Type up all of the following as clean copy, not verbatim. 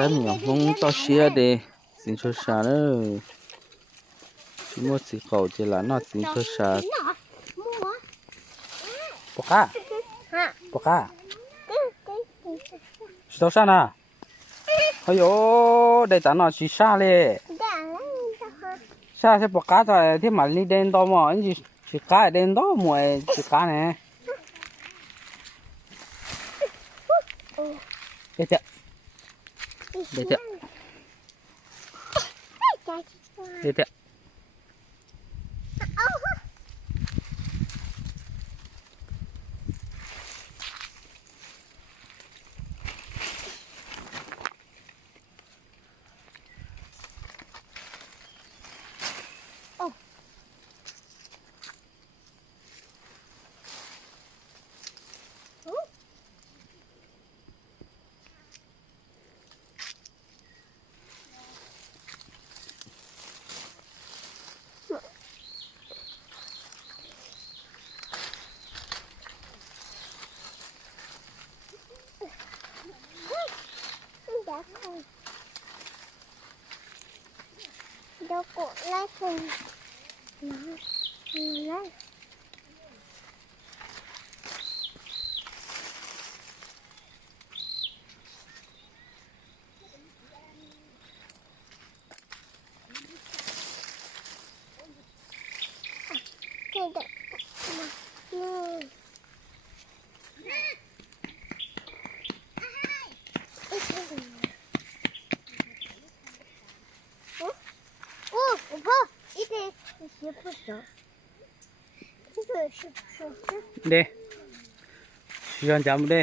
sáng nhỏ mong to xía đi xin cho sáng nữa chỉ mua xí khẩu chỉ là nó xin cho sáng bọc cá bọc cá sao sáng à ôi yo đây ta nó chỉ sáng lên sáng sẽ bọc cá rồi thế mà đi đến đó mà anh chỉ cá đến đó mua chỉ cá này để chưa để chưa để chưa đâu cổ lấy cùng lấy cái đó đi sian jam đi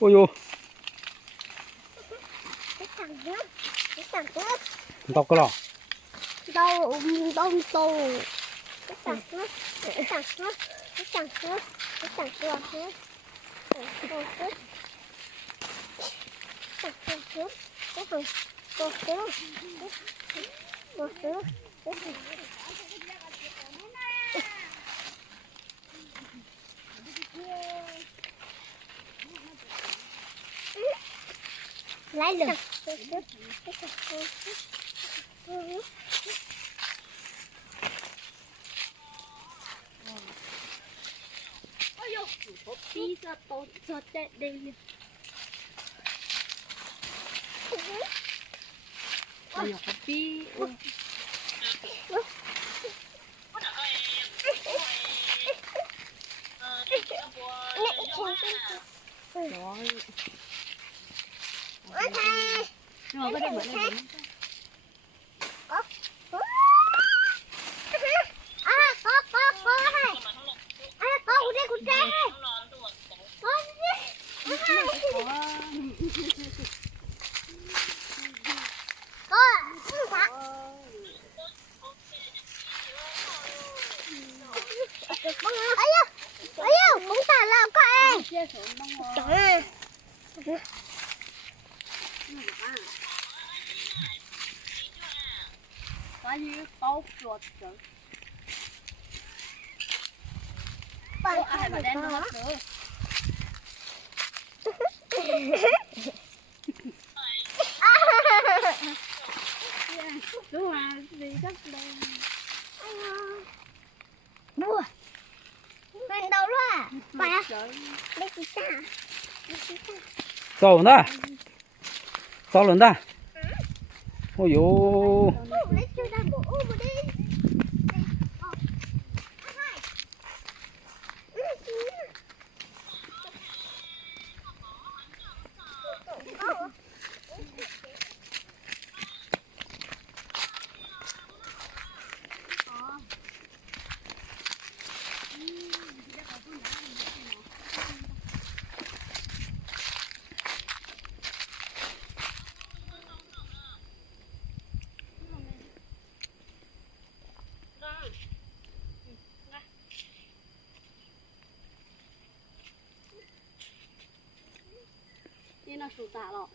ôi yo tao có lo đâu đông tù cái sạc nó cái sạc nó cái sạc nó cái sạc nó cái lấy được đi ra tốt cho tết đi. Ôi có đi. Rồi cái đây mở lên. Cũng xả lợn các em. Có như tốt ruột rồi. Ai mà đem hết nữa. Đúng là đi rất lên. Mua. Lên đâu luôn à? Phải à? Đây chị ta. sao đó sao lần đó ôi yo Lấy cho ra bộ ôm đi. Đi nó sụt tạ lọ.